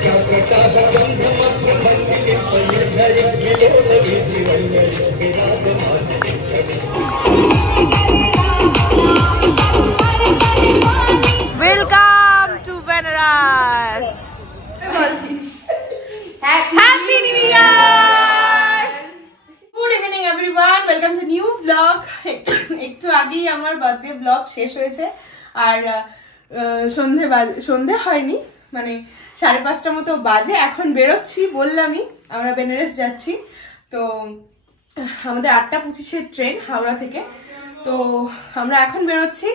Welcome to Benaras. Happy New Year! Good evening everyone. Welcome to new vlog. একটু আগেই আমার birthday blog শেষ হয়েছে আর সন্ধে হয়নি, মানে 5:30 মতো বাজে। এখন বেরোচ্ছি, বললামই আমরা বেনারস যাচ্ছি। তো আমাদের 8:25-এর ট্রেন হাওড়া থেকে। তো আমরা এখন বেরোচ্ছি,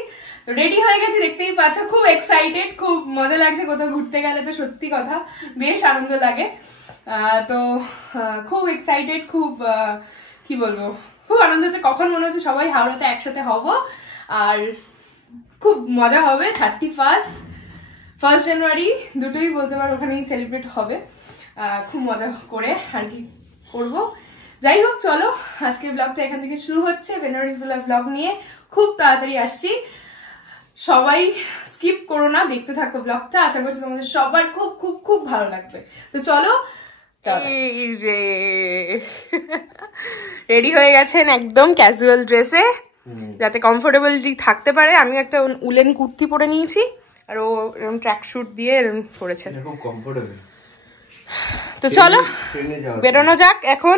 রেডি হয়ে গেছি, দেখতেই পাচ্ছ। খুব এক্সাইটেড, খুব মজা লাগছে। কোথাও ঘুরতে গেলে তো সত্যি কথা বেশ আনন্দ লাগে। তো খুব এক্সাইটেড, খুব কি বলবো, খুব আনন্দ হচ্ছে। কখন মনে হচ্ছে সবাই হাওড়াতে একসাথে হব আর খুব মজা হবে। 31 জানুয়ারি দুটোই বলতে পারো ওখানেই সেলিব্রেট হবে। খুব মজা করে আর কি করবো। যাই হোক, চলো আজকে ব্লগটা এখান থেকে শুরু হচ্ছে। বেনারস ব্লগ নিয়ে খুব তাড়াতাড়ি আসছি, সবাই স্কিপ করো না, দেখতে থাকো ব্লগটা। আশা করছি তোমাদের সবার খুব খুব খুব ভালো লাগবে। তো চলো। এই যে রেডি হয়ে গেছেন একদম ক্যাজুয়াল ড্রেসে, যাতে কমফোর্টেবলি থাকতে পারে। আমি একটা উলেন কুর্তি পরে নিয়েছি আর ও এরকম ট্র্যাক স্যুট দিয়ে এরকম পরেছে। তো চলো বেরোনো যাক এখন।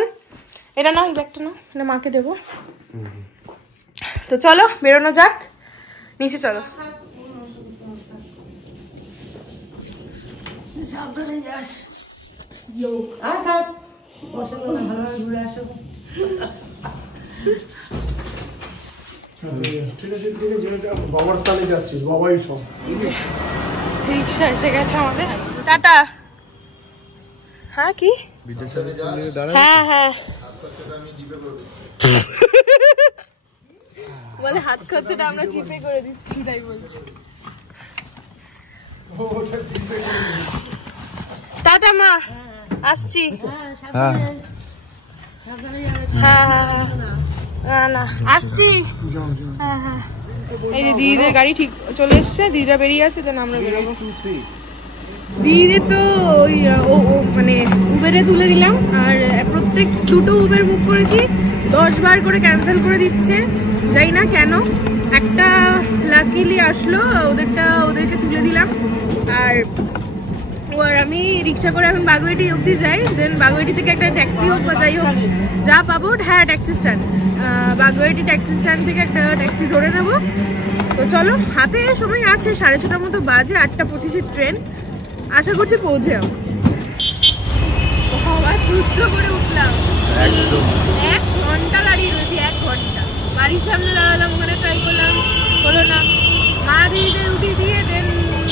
এটা না, একটা না, এটা মাকে দেবো। তো চলো বেরোনো যাক, নিচে চলো। রিক্সা এসে গেছে আমাদের। টাটা। হ্যাঁ কি? হ্যাঁ হ্যাঁ বলে হাত খরচাটা আমরা জিপে করে দিচ্ছি, তাই বলছি। টাটা মা, আসছি। হ্যাঁ হ্যাঁ না আসছি। হ্যাঁ হ্যাঁ এই যে দিদিদের গাড়ি ঠিক চলে এসছে, দিদিরা বেরিয়ে আছে, দেন আমরা বেরোবো। দিদিদের তো ওই মানে উবেরে তুলে দিলাম আর প্রত্যেক দুটো উবের বুক করেছি, 10 বার করে ক্যান্সেল করে দিচ্ছে, যাই না কেন। একটা লাকিলি আসলো, ওদেরকে তুলে দিলাম। আর আমি রিক্সা করে এখন বাগুইটি অব্দি যাই, দেন বাগুইটি থেকে একটা ট্যাক্সি হোক বা যাই হোক যা পাবো। হ্যাঁ ট্যাক্সি স্ট্যান্ড, বাগুইটি ট্যাক্সি স্ট্যান্ড থেকে একটা ট্যাক্সি ধরে নেবো। তো চলো, হাতে সময় আছে, 6:30 মতো বাজে, 8:25-এর ট্রেন। আশা করছি পৌঁছে যাবো। দ্রুত করে উঠলাম, 1 ঘন্টা দাঁড়িয়ে রয়েছি, 1 ঘন্টা। বাড়ির সামনে দাঁড়ালাম, ওখানে ট্রাই করলাম, হলো না। মা দিদিদের উঠিয়ে দিয়ে দেন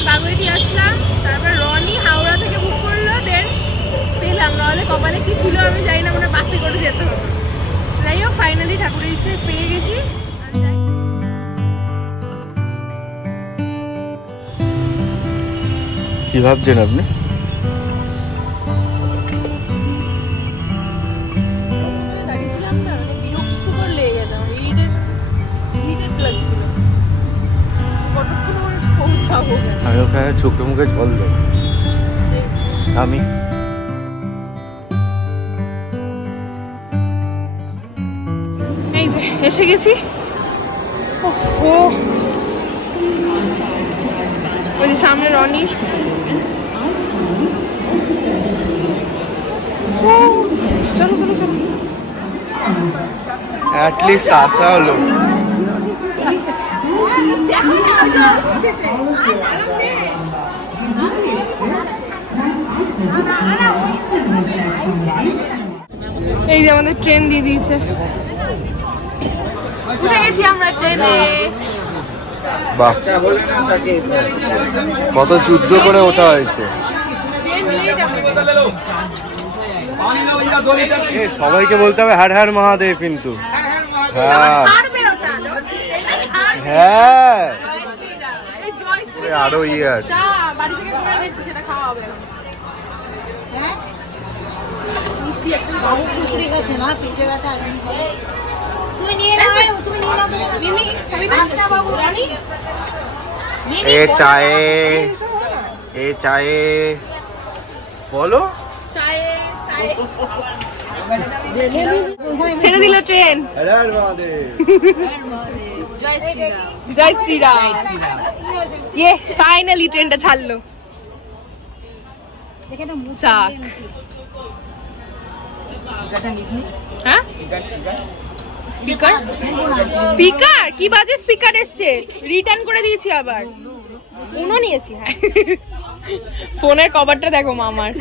বাগুইটি আসলাম। তারপর রনি হাওড়া থেকে বুক করলো, দেন পেলাম। নাহলে কপালে কি ছিল আমি জানি না, মানে বাসে করে যেতে হবে। যাই হোক, ফাইনালি ঠাকুরের ইচ্ছে পেয়ে গেছি। কি ভাবছেন আপনি? আমি ওখানে চোখে মুখে জল দেব। আমি এই যে এসে গেছি। ওই যে সামনে রনি। চলো চলো চলো, অ্যাটলিস্ট আসা হলো। এই যে আমাদের ট্রেন দিয়ে দিয়েছে, উঠে গেছি আমরা ট্রেনে। বাহ, কত যুদ্ধ করে ওঠা হয়েছে। সবাইকে বলতে হবে হর হর মহাদেব, কিন্তু হ্যাঁ আরো ইয়ে আছে। এ চায়ে বলো ছেড়ে দিল ট্রেন। জয় শ্রীরাম। ইয়ে ফাইনালি ট্রেনটা ছাড়লো। চা হ্যাঁ স্পিকার স্পিকার কি বাজে স্পিকার এসছে, রিটার্ন করে দিয়েছি আবার। উনো নিয়েছি। হ্যাঁ ফোনের কভারটা দেখো মামার,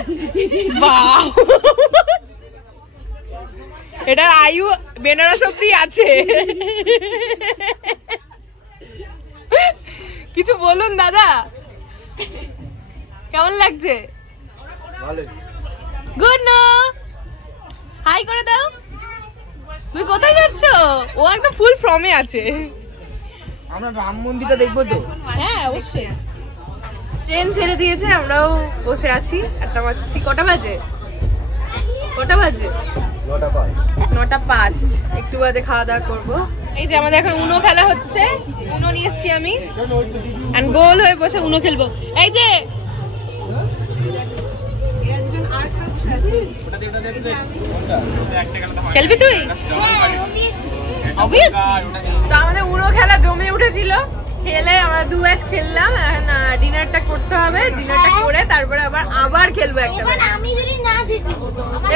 বাহ এটার আয়ু বেনারস অব্দি আছে। কিছু বলুন দাদা, কেমন লাগছে? গুড নো হাই করে দাও। তুমি কোথায় যাচ্ছ? ও একদম ফুল ফর্মে আছে। আমরা রাম মন্দিরটা দেখবো তো। হ্যাঁ অবশ্যই। ট্রেন ছেড়ে দিয়েছে, আমরাও বসে আছি। একটা বাজছি, কটা বাজে? 9:05। একটু বাদে খাওয়া দাওয়া করবো। এই যে আমাদের এখন উনো খেলা হচ্ছে, উনো নিয়ে এসছি আমি, এন্ড গোল হয়ে বসে উনো খেলবো। এই যে খেলবি তুই? তো আমাদের উনো খেলা জমে উঠেছিল, খেলে আমরা 2 ম্যাচ খেললাম। ডিনারটা করতে হবে, ডিনারটা করে তারপরে আবার খেলবো একটা ম্যাচ।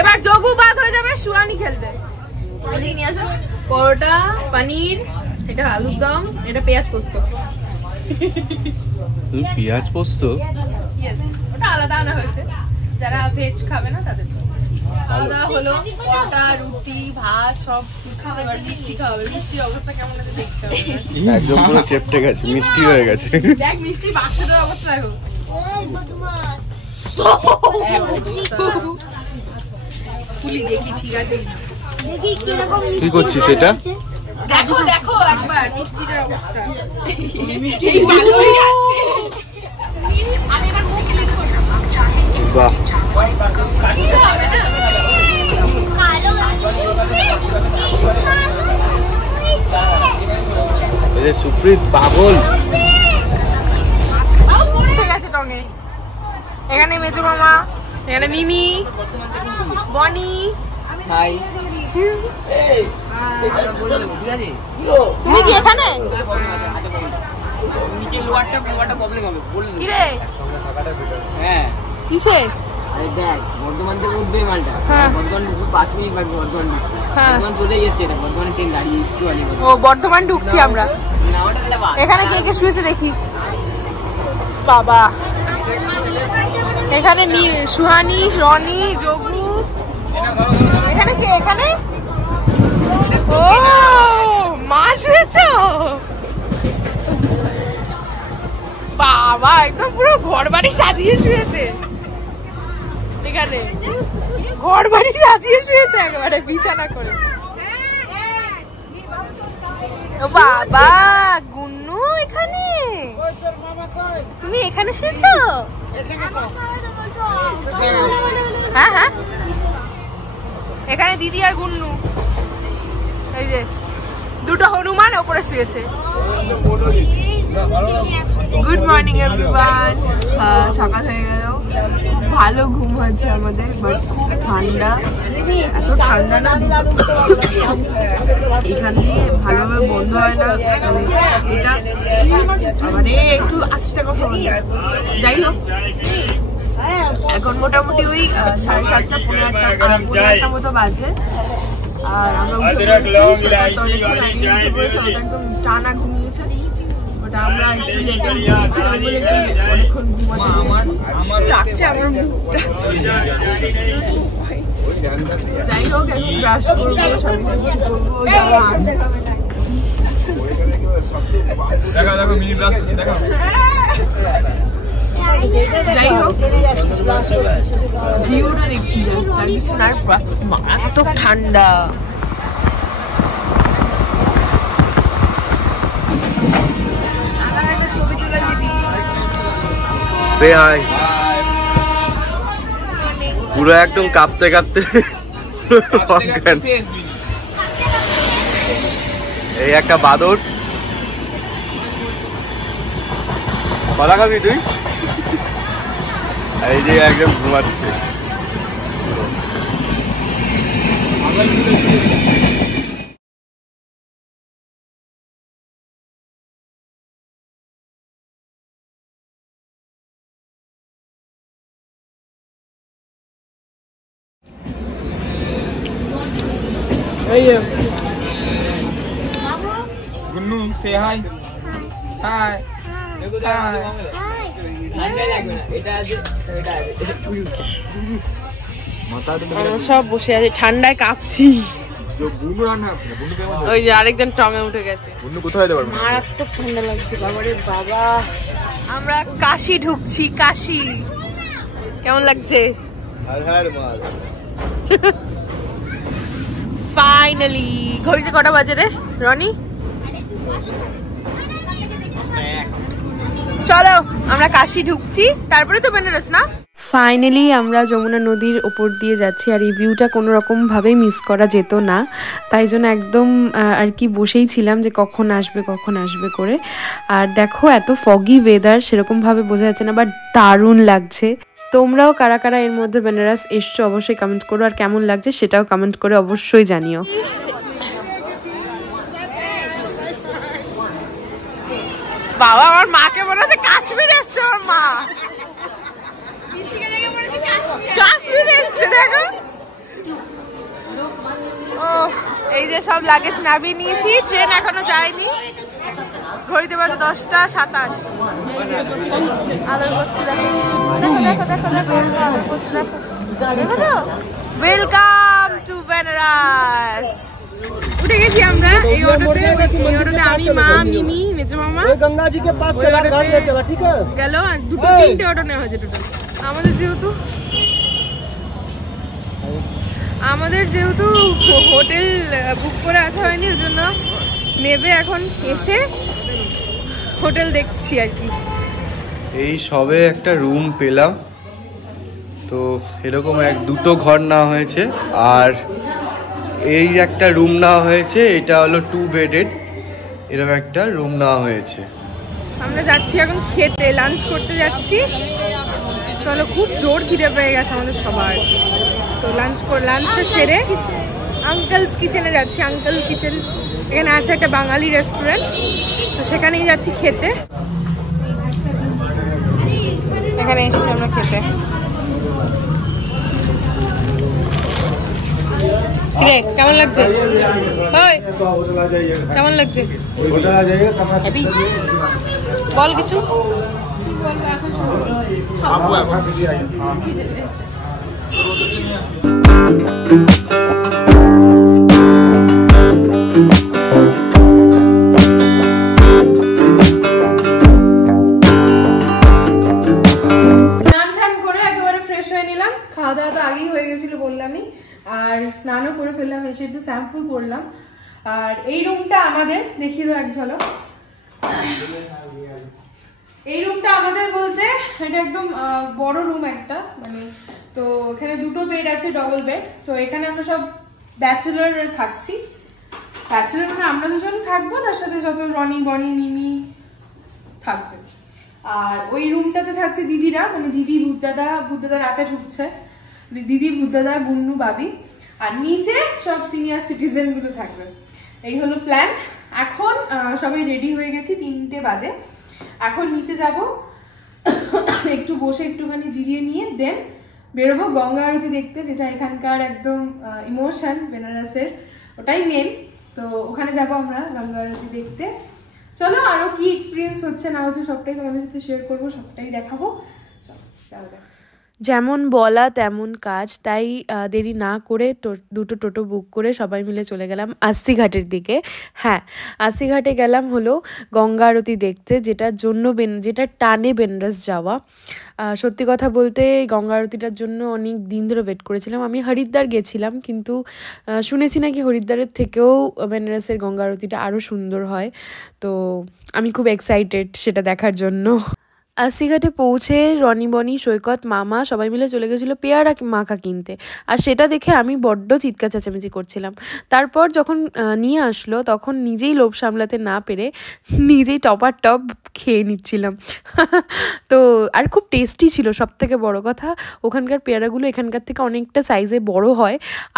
এবার যোগু বাদ হয়ে যাবে, সুয়ানি খেলবে। নিয়ে আসো পরোটা, পনির, এটা আলুর দম, এটা পেঁয়াজ পোস্ত। পেঁয়াজ পোস্ত ওটা আলাদা আনা হয়েছে, যারা ভেজ খাবে না তাদের। খাওয়া হলো, পরোটা, রুটি, ভাত সব কিছু। এবার মিষ্টি খাওয়াবে। মিষ্টির অবস্থা কেমন আছে দেখতে হবে। একদম পুরো চেপটে গেছে, মিষ্টি হয়ে গেছে। দেখ মিষ্টির বাক্সটার অবস্থা দেখো। তুলি দেখি ঠিক আছে। কি করছিস সেটা? দেখো দেখো একবার মিষ্টিটার অবস্থা। মিষ্টি ভালোই আছে। আমি এবার মুখ ক্লিন করছি। বাহ সুপ্রিত পাগল। ঠিক আছে টঙে। এখানে মেজো মামা, এখানে মিমি, বনি। হাই। তুমি কি এখানে? নিচে লোয়ারটা প্রবলেম হবে বললি। কি রে? হ্যাঁ কিসে? আরে দেখ বর্ধমান থেকে উঠবে মালটা। হ্যাঁ। বর্ধমান 5 মিনিট লাগবে বর্ধমান। হ্যাঁ। বর্ধমান চলে এসেছে, এটা বর্ধমানে ট্রেন দাঁড়িয়ে একটু আগে। ও বর্ধমান ঢুকছি আমরা। না ওটা তাহলে বাদ। এখানে কে কে শুয়েছে দেখি। বাবা এখানে সুহানি, রনি, যোগু। এখানে কে? এখানে ও মা শুয়েছো? বাবা একদম পুরো ঘর বাড়ি সাজিয়ে শুয়েছে। এখানে ঘর বাড়ি সাজিয়ে শুয়েছে একেবারে বিছানা করে। ও বাবা গুন্নু এখানে, তুমি এখানে শুয়েছো? হ্যাঁ হ্যাঁ এখানে দিদি আর গুন্নু। এই যে দুটো হনুমান ওপরে শুয়েছে। Good morning everyone. সকাল হয়ে গেল, ভালো ঘুম হয়েছে আমাদের, বাট খুব ঠান্ডা। এত ঠান্ডা না এখান দিয়ে ভালোভাবে বন্ধ হয় না এটা। মানে একটু আস্তে কথা বলতে। যাই হোক এখন মোটামুটি ওই 7:30 পৌনে 8টা মতো বাজে। আর আমরা উঠে পড়েছি, একদম টানা ঘুমিয়েছে। ওটা আমরা একটু লেটে ঘুমিয়েছিলাম বলে অনেকক্ষণ ঘুমাতে পেরেছি। লাগছে আমার মুখটা। যাই হোক এখন ব্রাশ করবো, সব কিছু করবো। যাই হোক ভিউটা দেখছি জাস্ট, আর কিছু না। মারাত্মক ঠান্ডা। আমার একটা ছবি তুলে দিবি। সে হাই। পুরো একদম কাঁপতে কাঁপতে এই একটা বাদর। কলা খাবি তুই? আর এই যে একদম ঘুমাচ্ছে। গুন্নু সে হাই হাই সব বসে আছে, ঠান্ডায় কাঁপছি। ওই যে আরেকজন টঙে উঠে গেছে। মারাত্মক ঠান্ডা লাগছে বাবারে বাবা। আমরা কাশি ঢুকছি, কাশি। কেমন লাগছে? ফাইনালি ঘড়িতে কটা বাজে রে রনি? চলো আমরা কাশি ঢুকছি, তারপরে তো বেনারস না। ফাইনালি আমরা যমুনা নদীর ওপর দিয়ে যাচ্ছি, আর এই ভিউটা কোনো রকমভাবেই মিস করা যেত না, তাই জন্য একদম আর কি বসেই ছিলাম যে কখন আসবে করে। আর দেখো এত ফগি ওয়েদার, সেরকমভাবে বোঝা যাচ্ছে না, বাট দারুণ লাগছে। তোমরাও কারা কারা এর মধ্যে বেনারস এসছো অবশ্যই কমেন্ট করো, আর কেমন লাগছে সেটাও কমেন্ট করে অবশ্যই জানিও। বাবা আমার মাকে মনে হচ্ছে কাশ্মীর এসছে, আমার মা কাশ্মীর এসছে দেখো। ও এই যে সব লাগেজ নামিয়ে নিয়েছি, ট্রেন এখনো যায়নি, ঘড়িতে বাজে 10:27। আলোর বত্তি দেখো দেখো দেখো দেখো। Welcome to Banaras. উঠে গেছি আমরা এই অটোতে। আমি, মা, মিমি, মেজো মামা गंगा जी के पास चला ठीक है গেল। আর দুটো তিনটে অটো নেওয়া হয়েছে টোটাল। আমাদের যেহেতু হোটেল বুক করে আসা হয়নি, ওই জন্য নেবে এখন এসে হোটেল দেখছি আর কি। এই সবে একটা রুম পেলাম, তো এরকম দুটো ঘর নেওয়া হয়েছে, আর এই একটা রুম নেওয়া হয়েছে, এটা হলো 2 বেডেড, এরকম একটা রুম নেওয়া হয়েছে। আমরা যাচ্ছি এখন খেতে, লাঞ্চ করতে যাচ্ছি। চলো, খুব জোর খিদে পেয়ে গেছে আমাদের সবার, তো লাঞ্চটা সেরে আঙ্কেলস কিচেনে যাচ্ছি। আঙ্কেল কিচেন এখানে আছে একটা বাঙালি রেস্টুরেন্ট, তো সেখানেই যাচ্ছি খেতে। এখানে এসছি আমরা খেতে। কেমন লাগছে? কেমন লাগছে বল কিছু। খাওয়া দাওয়া তো আগেই হয়ে গেছিল বললামই, আর স্নানও করে ফেললাম, এসে একটু শ্যাম্পু করলাম। আর এই রুমটা আমাদের, দেখিয়ে দাও এক ঝলক। এই রুমটা আমাদের বলতে এটা একদম বড় রুম একটা, মানে তো এখানে দুটো বেড আছে, ডবল বেড। তো এখানে আমরা সব ব্যাচেলর থাকছি। ব্যাচেলর মানে আমরা দুজন থাকবো, তার সাথে যত রনি, বনি, মিমি থাকবে। আর ওই রুমটাতে থাকছে দিদিরা, মানে দিদি, ভূতদাদা রাতে ঢুকছে, দিদি, ভূতদাদা, গুন্নু, বাবি, আর নিচে সব সিনিয়র সিটিজেন গুলো থাকবে। এই হলো প্ল্যান। এখন সবাই রেডি হয়ে গেছি, 3টে বাজে। এখন নিচে যাব, একটু বসে একটুখানি জিরিয়ে নিয়ে দেন বেরোবো গঙ্গা আরতি দেখতে, যেটা এখানকার একদম ইমোশন বেনারসের, ওটাই মেন। তো ওখানে যাব আমরা গঙ্গা আরতি দেখতে। চলো, আরো কি এক্সপিরিয়েন্স হচ্ছে না হচ্ছে সবটাই তোমাদের সাথে শেয়ার করবো, সবটাই দেখাবো। চলো যাওয়া যাক। যেমন বলা তেমন কাজ, তাই দেরি না করে দুটো টোটো বুক করে সবাই মিলে চলে গেলাম আস্তিঘাটের দিকে। হ্যাঁ, আস্তিঘাটে গেলাম হলো গঙ্গা আরতি দেখতে, যেটা টানে বেনারস যাওয়া। সত্যি কথা বলতে গঙ্গা আরতিটার জন্য অনেক দিন ধরে ওয়েট করেছিলাম। আমি হরিদ্বার গেছিলাম, কিন্তু শুনেছি নাকি হরিদ্বারের থেকেও বেনারসের গঙ্গা আরতিটা আরও সুন্দর হয়, তো আমি খুব এক্সাইটেড সেটা দেখার জন্য। আশিঘাটে পৌঁছে রনি বনি সৈকত মামা সবাই মিলে চলে গেছিলো পেয়ারা মাখা কিনতে, আর সেটা দেখে আমি বড্ড চিৎকার চেঁচামেচি করছিলাম। তারপর যখন নিয়ে আসলো তখন নিজেই লোভ সামলাতে না পেরে নিজেই টপার টপ খেয়ে নিচ্ছিলাম। তো আর খুব টেস্টি ছিল, সব থেকে বড়ো কথা ওখানকার পেয়ারাগুলো এখানকার থেকে অনেকটা সাইজে বড় হয়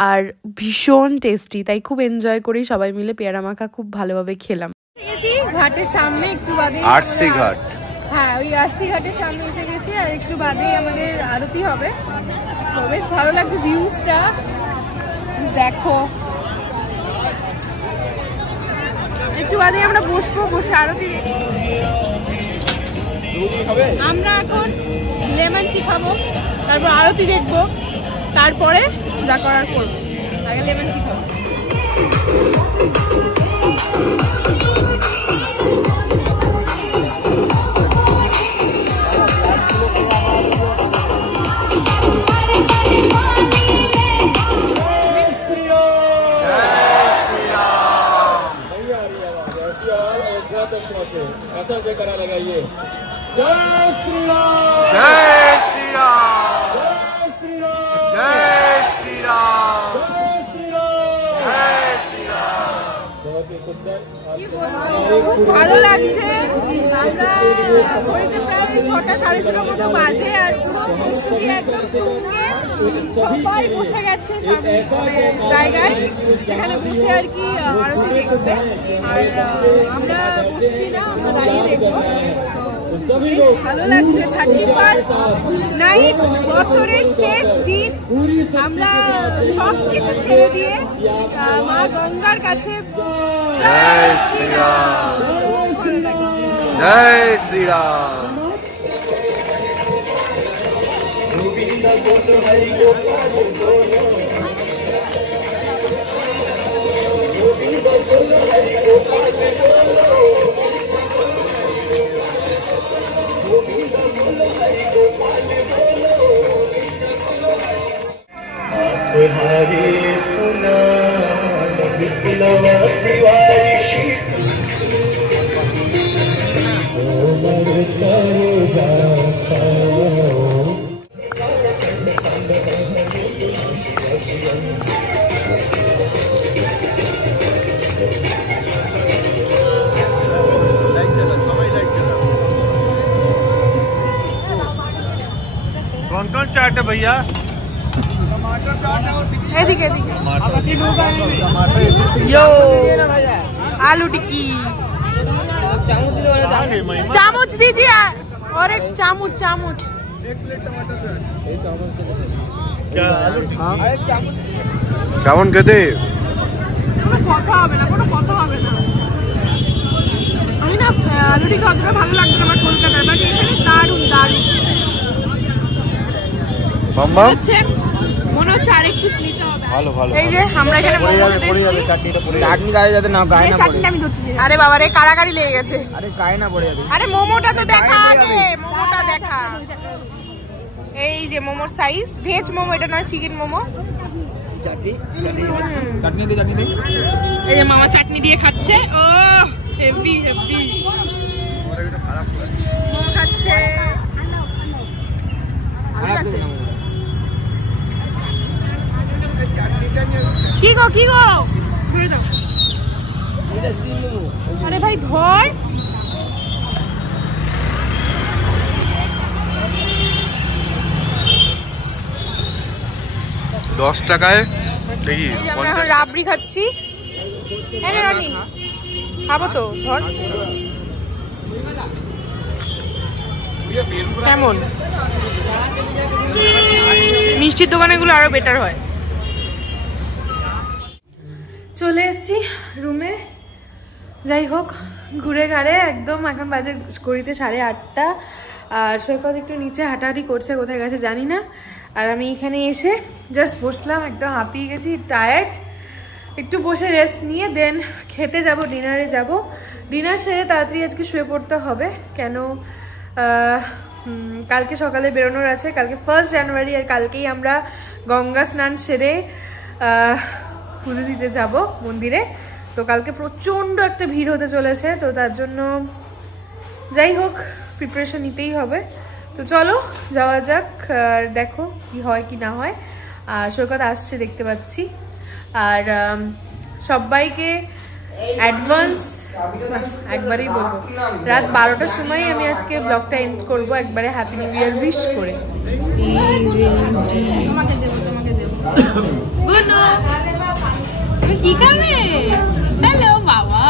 আর ভীষণ টেস্টি, তাই খুব এনজয় করেই সবাই মিলে পেয়ারা মাখা খুব ভালোভাবে খেলাম। ঘাটের সামনে একটু বাদে আরসি ঘাট, হ্যাঁ ওই আরসি ঘাটের সামনে এসে গেছি, আর একটু বাদেই আমাদের আরতি হবে। তো বেশ ভালো লাগছে ভিউজটা, দেখো একটু বাদেই আমরা বসবো, বসে আরতি আমরা এখন লেমন টি খাবো, তারপর আরতি দেখবো, তারপরে যা করার করবো। আগে লেমন টি খাবো। খুব ভালো লাগছে। আমরা ঘড়িতে প্রায় 6টা 6:30 মতো বাজে, আর পুরো প্রস্তুতি একদম তুঙ্গে, সবাই বসে গেছে জায়গায় যেখানে বসে আর কি আরতি দেখবে। আর আমরা বসছি না, আমরা দাঁড়িয়ে দেখবো। তো বেশ ভালো লাগছে। 31st নাইট, বছরের শেষ দিন, আমরা সব কিছু ছেড়ে দিয়ে মা গঙ্গার কাছে। জয় শ্রীরাম, জয় শ্রীরাম। कौन चाट है भैया? এদিকে এদিকে आलू टिक्की, चामच दीजिए और एक चामच। কেমন খেতে? কোনো কথা হবে না, কোনো কথা হবে না। আমি না আলু টিক্কি অতটা ভালো লাগতো না আমার কলকাতার, বাট এখানে দারুণ দারুণ হচ্ছে। মনে হচ্ছে আর একটু নিতে হবে। ভালো ভালো। এই যে আমরা এখানে মোমো খেতে এসেছি। চাটনি গায়ে যাতে না গায়ে না পড়ে। চাটনি আমি ধরছি। আরে বাবা রে, কারাকারি লেগে গেছে। আরে গায়ে না পড়ে যাবে। আরে মোমোটা তো দেখা আগে, মোমোটা দেখা। এই যে মোমোর সাইজ, ভেজ মোমো, এটা নয় চিকেন মোমো। চাটনি চাটনি দে, চাটনি দে। এই যে মামা চাটনি দিয়ে খাচ্ছে। ও হেভি হেভি মোমো খাচ্ছে। কি গো ধরে দাও। আরে ভাই ধর। 10 টাকায় দেখি এই যে আমরা এখন রাবড়ি খাচ্ছি। খাবো তো, ধর। কেমন মিষ্টির দোকানেগুলো আরো বেটার হয়। চলে এসছি রুমে। যাই হোক, ঘুরে ঘাড়ে একদম এখন বাজে ঘড়িতে 8:30, আর সৈকত একটু নিচে হাঁটাহাঁটি করছে, কোথায় গেছে জানি না। আর আমি এখানে এসে জাস্ট বসলাম, একদম হাঁপিয়ে গেছি, টায়ার্ড। একটু বসে রেস্ট নিয়ে দেন খেতে যাব, ডিনারে যাব। ডিনার সেরে তাড়াতাড়ি আজকে শুয়ে পড়তে হবে, কেন কালকে সকালে বেরোনোর আছে। কালকে 1 জানুয়ারি, আর কালকেই আমরা গঙ্গা স্নান সেরে পুজো দিতে যাব মন্দিরে। তো কালকে প্রচণ্ড একটা ভিড় হতে চলেছে, তো তার জন্য যাই হোক প্রিপারেশন নিতেই হবে। তো চলো যাওয়া যাক, দেখো কি হয় কি না হয়। সৈকত আসছে দেখতে পাচ্ছি। আর সবাইকে অ্যাডভান্স একবারেই বলবো, রাত 12টার সময় আমি আজকে ব্লগটা এন্ড করবো একবারে হ্যাপি নিউ ইয়ার উইশ করে। তুমি কি খাবে? হ্যালো বাবা,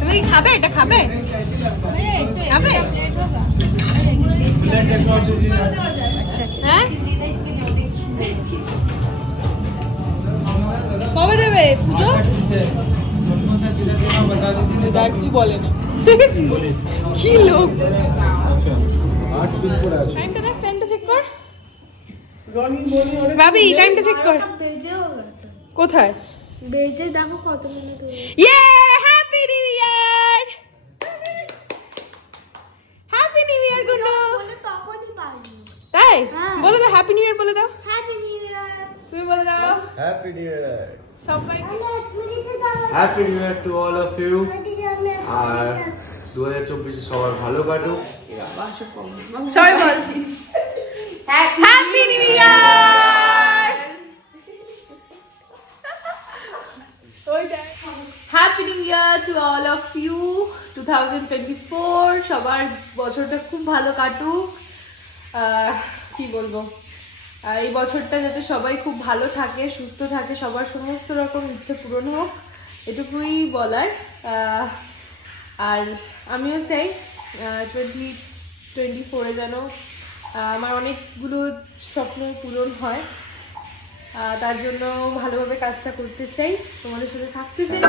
তুমি খাবে? এটা খাবে? খাবে? হ্যাঁ, কবে দেবে পুজো? কিছু বলে না। কি লোক। টাইমটা দেখ, টাইমটা চেক কর ভাবি, টাইমটা চেক কর। কোথায় বেজে দেখো কত মিনিট। ইয়ে, happy new year, happy new year গুনু। বলে তখনই পারি। তাই বলে দাও, হ্যাপি নিউ ইয়ার বলে দাও। Happy new year. তুমি বলে দাও হ্যাপি নিউ ইয়ার। সবাইকে happy new year to all of you. আর 2024 সবার ভালো কাটুক। সবাই বল happy new year. Happy new year to all of you. 2024 সবার বছরটা খুব ভালো কাটুক। কি বলবো, এই বছরটা যাতে সবাই খুব ভালো থাকে, সুস্থ থাকে, সবার সমস্ত রকম ইচ্ছে পূরণ হোক, এটুকুই বলার। আর আমিও চাই 2024-এ যেন আমার অনেকগুলো স্বপ্ন পূরণ হয়। তার জন্য ভালোভাবে কাজটা করতে চাই, তোমাদের সাথে থাকতে চাই।